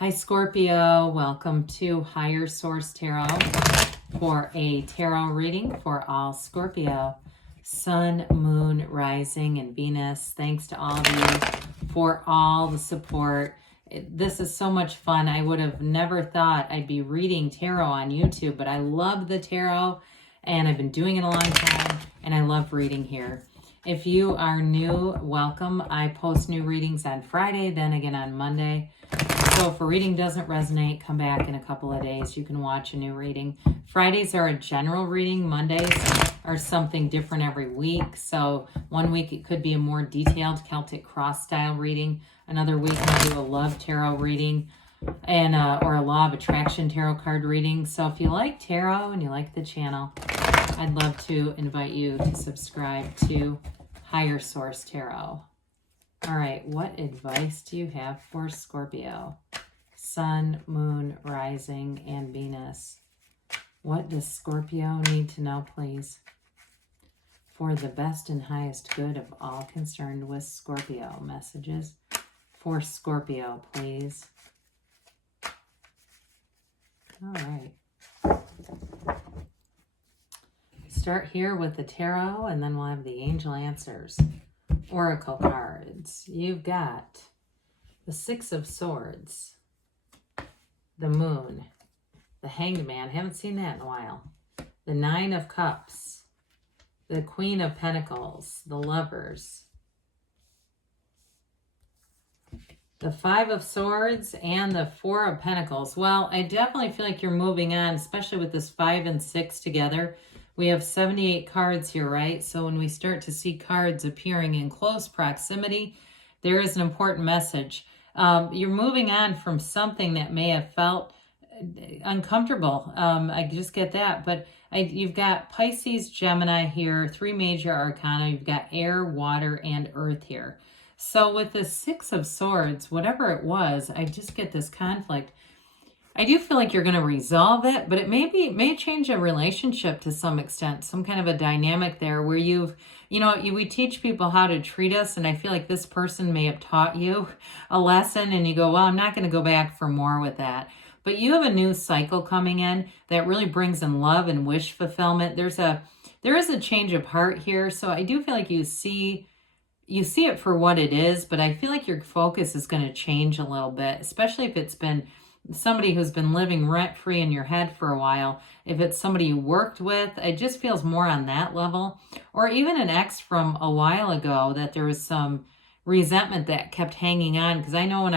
Hi Scorpio, welcome to Higher Source Tarot for a tarot reading for all Scorpio. Sun, Moon, Rising, and Venus. Thanks to all of you for all the support. This is so much fun. I would have never thought I'd be reading tarot on YouTube, but I love the tarot and I've been doing it a long time and I love reading here. If you are new, welcome. I post new readings on Friday, then again on Monday. So if a reading doesn't resonate, come back in a couple of days. You can watch a new reading. Fridays are a general reading. Mondays are something different every week. So one week it could be a more detailed Celtic cross style reading. Another week I'll do a love tarot reading and or a law of attraction tarot card reading. So if you like tarot and you like the channel, I'd love to invite you to subscribe to Higher Source Tarot. All right, what advice do you have for Scorpio? Sun, Moon, Rising, and Venus. What does Scorpio need to know, please? For the best and highest good of all concerned with Scorpio. Messages for Scorpio, please. All right. Start here with the tarot, and then we'll have the angel answers. Oracle cards. You've got the Six of Swords, the Moon, the Hanged Man. Haven't seen that in a while. The Nine of Cups, the Queen of Pentacles, the Lovers, the Five of Swords, and the Four of Pentacles. Well, I definitely feel like you're moving on, especially with this 5 and 6 together. We have 78 cards here, right? So when we start to see cards appearing in close proximity, there is an important message. You're moving on from something that may have felt uncomfortable. I just get that. But you've got Pisces, Gemini here, 3 major arcana. You've got air, water, and earth here. So with the Six of Swords, whatever it was, I just get this conflict. I do feel like you're going to resolve it, but it may change a relationship to some extent, some kind of a dynamic there where we teach people how to treat us, and I feel like this person may have taught you a lesson, and you go, well, I'm not going to go back for more with that. But you have a new cycle coming in that really brings in love and wish fulfillment. There is a change of heart here, so I do feel like you see it for what it is, but I feel like your focus is going to change a little bit, especially if it's been somebody who's been living rent-free in your head for a while. If it's somebody you worked with, it just feels more on that level. Or even an ex from a while ago that there was some resentment that kept hanging on. Because I know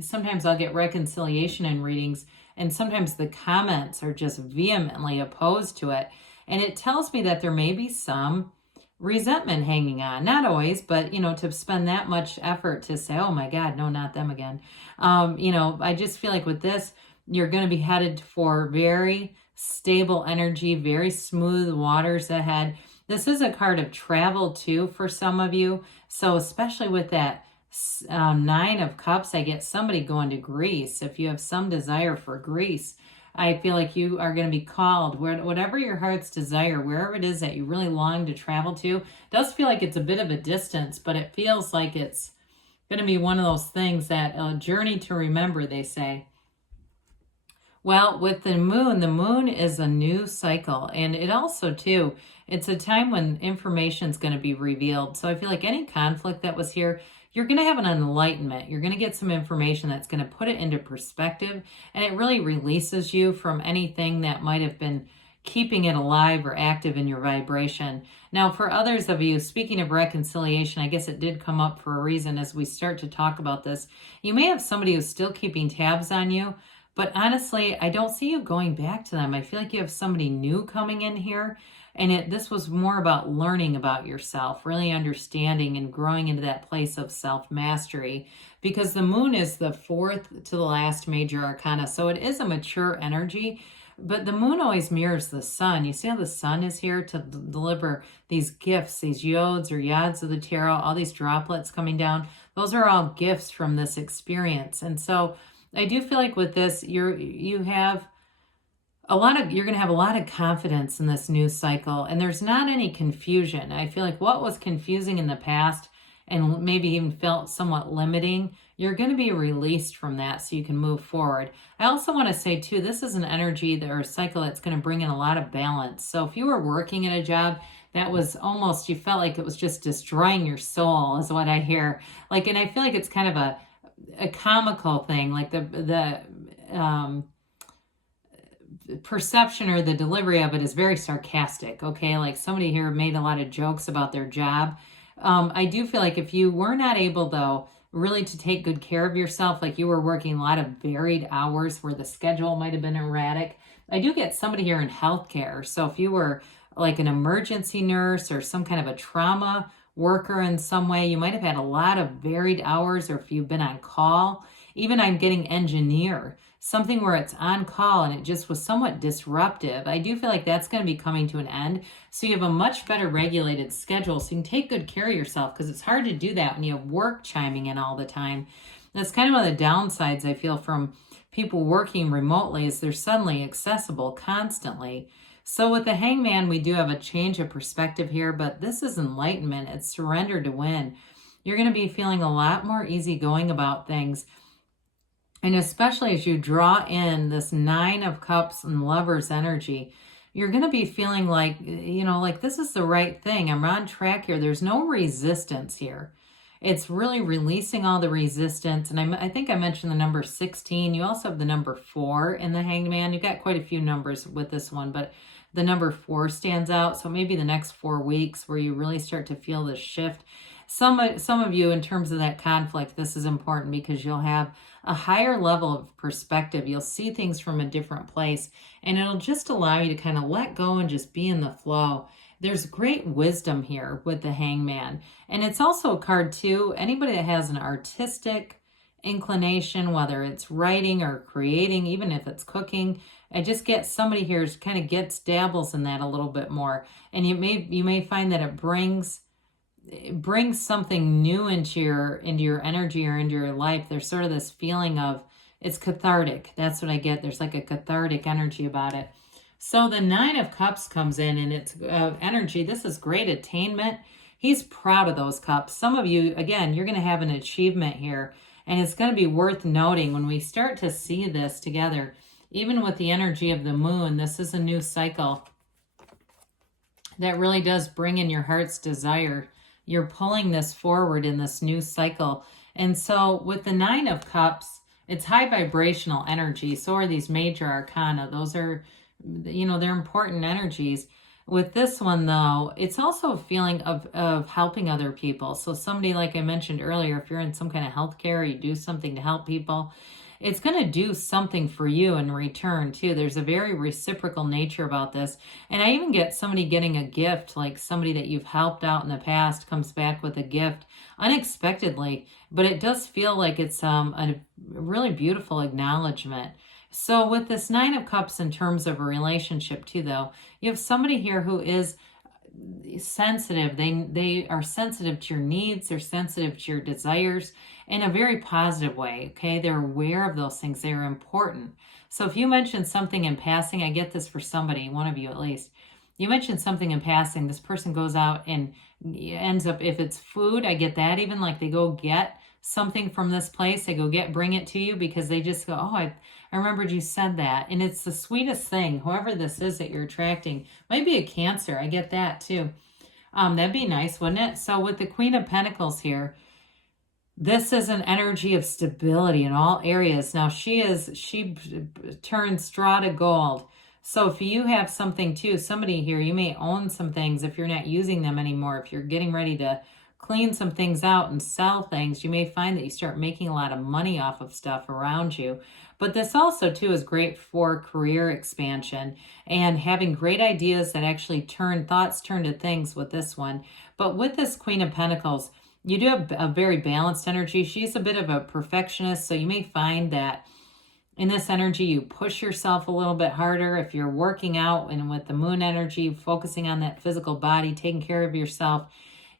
sometimes I'll get reconciliation in readings, and sometimes the comments are just vehemently opposed to it. And it tells me that there may be some resentment hanging on. Not always, but, to spend that much effort to say, oh my God, no, not them again. I just feel like with this, you're going to be headed for very stable energy, very smooth waters ahead. This is a card of travel too for some of you. So especially with that 9 of Cups, I get somebody going to Greece. If you have some desire for Greece, I feel like you are going to be called, whatever your heart's desire, wherever it is that you really long to travel to. It does feel like it's a bit of a distance, but it feels like it's going to be one of those things that a journey to remember, they say. Well, with the moon is a new cycle. And it also, too, it's a time when information is going to be revealed. So I feel like any conflict that was here, you're going to have an enlightenment. You're going to get some information that's going to put it into perspective, and it really releases you from anything that might have been keeping it alive or active in your vibration. Now, for others of you, speaking of reconciliation, I guess it did come up for a reason as we start to talk about this. You may have somebody who's still keeping tabs on you, but honestly, I don't see you going back to them. I feel like you have somebody new coming in here. And this was more about learning about yourself, really understanding and growing into that place of self-mastery, because the moon is the 4th to the last major arcana. So it is a mature energy, but the moon always mirrors the sun. You see how the sun is here to deliver these gifts, these yods or yads of the tarot, all these droplets coming down. Those are all gifts from this experience. And so I do feel like with this, you're going to have a lot of confidence in this new cycle, and there's not any confusion. I feel like what was confusing in the past and maybe even felt somewhat limiting, you're going to be released from that so you can move forward. I also want to say too, this is an energy or a cycle that's going to bring in a lot of balance. So if you were working at a job that was almost, you felt like it was just destroying your soul, is what I hear. Like, and I feel like it's kind of a comical thing, like the perception or the delivery of it is very sarcastic. Okay, like somebody here made a lot of jokes about their job. I do feel like if you were not able, though, really to take good care of yourself, like you were working a lot of varied hours where the schedule might have been erratic. I do get somebody here in healthcare. So if you were like an emergency nurse or some kind of a trauma worker in some way, you might have had a lot of varied hours, or if you've been on call. Even I'm getting engineer, something where it's on call and it just was somewhat disruptive. I do feel like that's going to be coming to an end. So you have a much better regulated schedule so you can take good care of yourself, because it's hard to do that when you have work chiming in all the time. That's kind of one of the downsides I feel from people working remotely, is they're suddenly accessible constantly. So with the Hangman, we do have a change of perspective here, but this is enlightenment. It's surrender to win. You're going to be feeling a lot more easygoing about things. And especially as you draw in this 9 of Cups and Lovers energy, you're going to be feeling like, like this is the right thing. I'm on track here. There's no resistance here. It's really releasing all the resistance. And I think I mentioned the number 16. You also have the number 4 in the Hangman. You've got quite a few numbers with this one, but the number 4 stands out. So maybe the next 4 weeks where you really start to feel this shift. Some of you, in terms of that conflict, this is important because you'll have a higher level of perspective. You'll see things from a different place, and it'll just allow you to kind of let go and just be in the flow. There's great wisdom here with the Hangman. And it's also a card too, anybody that has an artistic inclination, whether it's writing or creating, even if it's cooking, I just get somebody here who kind of dabbles in that a little bit more. And you may find that it brings something new into your energy or into your life. There's sort of this feeling of, it's cathartic. That's what I get. There's like a cathartic energy about it. So the 9 of Cups comes in, and it's energy. This is great attainment. He's proud of those cups. Some of you, again, you're going to have an achievement here, and it's going to be worth noting when we start to see this together. Even with the energy of the moon, this is a new cycle that really does bring in your heart's desire. You're pulling this forward in this new cycle. And so with the 9 of Cups, it's high vibrational energy. So are these major arcana. Those are, they're important energies. With this one, though, it's also a feeling of helping other people. So somebody, like I mentioned earlier, if you're in some kind of healthcare or you do something to help people, it's going to do something for you in return, too. There's a very reciprocal nature about this. And I even get somebody getting a gift, like somebody that you've helped out in the past comes back with a gift unexpectedly. But it does feel like it's a really beautiful acknowledgement. So with this 9 of Cups in terms of a relationship, too, though, you have somebody here who is sensitive. They are sensitive to your needs. They're sensitive to your desires in a very positive way. Okay, they're aware of those things. They're important. So if you mention something in passing, I get this for somebody, one of you at least. You mentioned something in passing. This person goes out and ends up, if it's food, I get that. Even like they go get something from this place, they go bring it to you because they just go, oh, I remembered you said that. And it's the sweetest thing. Whoever this is that you're attracting, might be a Cancer. I get that too. That'd be nice, wouldn't it? So with the Queen of Pentacles here, this is an energy of stability in all areas. Now she turns straw to gold. So if you have something too, somebody here, you may own some things if you're not using them anymore. If you're getting ready to clean some things out and sell things, you may find that you start making a lot of money off of stuff around you. But this also, too, is great for career expansion and having great ideas that actually thoughts turn to things with this one. But with this Queen of Pentacles, you do have a very balanced energy. She's a bit of a perfectionist, so you may find that in this energy, you push yourself a little bit harder. If you're working out and with the moon energy, focusing on that physical body, taking care of yourself,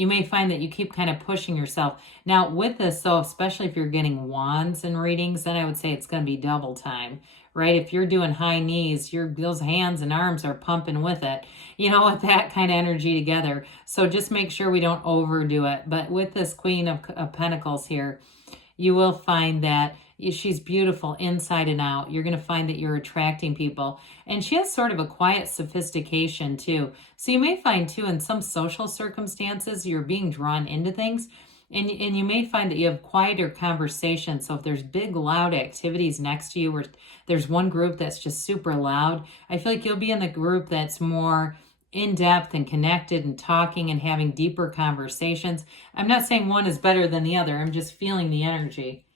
you may find that you keep kind of pushing yourself. Now with this though, especially if you're getting wands and readings, then I would say it's going to be double time, right? If you're doing high knees, those hands and arms are pumping with it, with that kind of energy together. So just make sure we don't overdo it. But with this Queen of Pentacles here, you will find that she's beautiful inside and out. You're going to find that you're attracting people. And she has sort of a quiet sophistication too. So you may find too, in some social circumstances, you're being drawn into things. And you may find that you have quieter conversations. So if there's big, loud activities next to you, or there's one group that's just super loud, I feel like you'll be in the group that's more in-depth and connected and talking and having deeper conversations. I'm not saying one is better than the other. I'm just feeling the energy,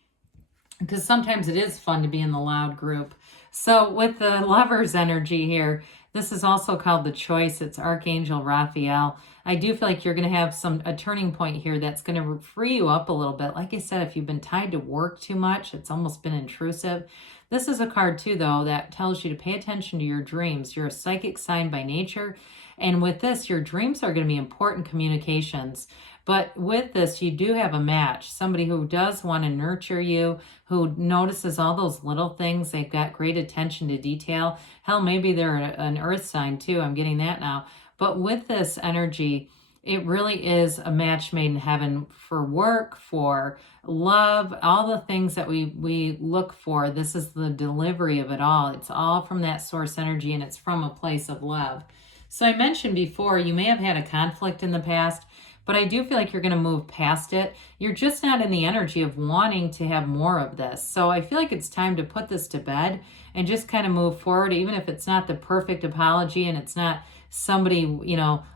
because sometimes it is fun to be in the loud group. So with the Lover's energy here, this is also called the Choice. It's Archangel Raphael. I do feel like you're going to have a turning point here that's going to free you up a little bit. Like I said, if you've been tied to work too much, it's almost been intrusive. This is a card too, though, that tells you to pay attention to your dreams. You're a psychic sign by nature. And with this, your dreams are going to be important communications. But with this, you do have a match. Somebody who does want to nurture you, who notices all those little things. They've got great attention to detail. Hell, maybe they're an earth sign too. I'm getting that now. But with this energy, it really is a match made in heaven for work, for love, all the things that we look for. This is the delivery of it all. It's all from that source energy, and it's from a place of love. So I mentioned before, you may have had a conflict in the past, but I do feel like you're going to move past it. You're just not in the energy of wanting to have more of this. So I feel like it's time to put this to bed and just kind of move forward, even if it's not the perfect apology and it's not somebody,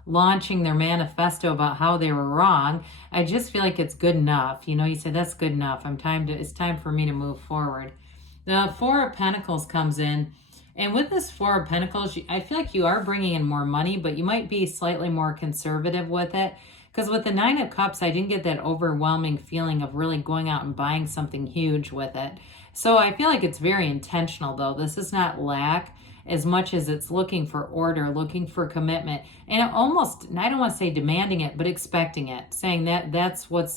launching their manifesto about how they were wrong. I just feel like it's good enough. You say, that's good enough. It's time for me to move forward. The Four of Pentacles comes in. And with this Four of Pentacles, I feel like you are bringing in more money, but you might be slightly more conservative with it. Because with the Nine of Cups, I didn't get that overwhelming feeling of really going out and buying something huge with it. So I feel like it's very intentional, though. This is not lack as much as it's looking for order, looking for commitment. And almost, I don't want to say demanding it, but expecting it. Saying that's what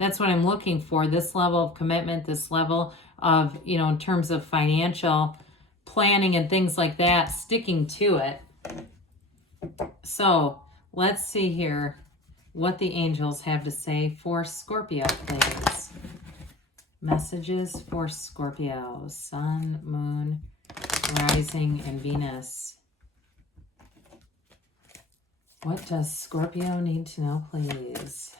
I'm looking for, this level of commitment, this level of, in terms of financial planning and things like that, sticking to it. So let's see here what the angels have to say for Scorpio, please. Messages for Scorpio, Sun, Moon, Rising, and Venus. What does Scorpio need to know, please?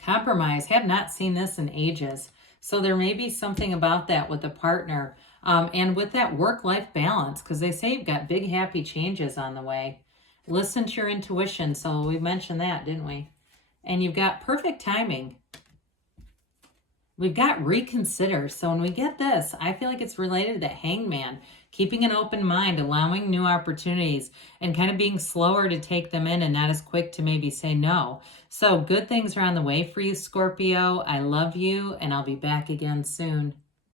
Compromise. Have not seen this in ages. So there may be something about that with a partner. And with that work-life balance, because they say you've got big, happy changes on the way. Listen to your intuition. So we mentioned that, didn't we? And you've got perfect timing. We've got reconsider. So when we get this, I feel like it's related to Hangman. Keeping an open mind, allowing new opportunities, and kind of being slower to take them in and not as quick to maybe say no. So good things are on the way for you, Scorpio. I love you, and I'll be back again soon.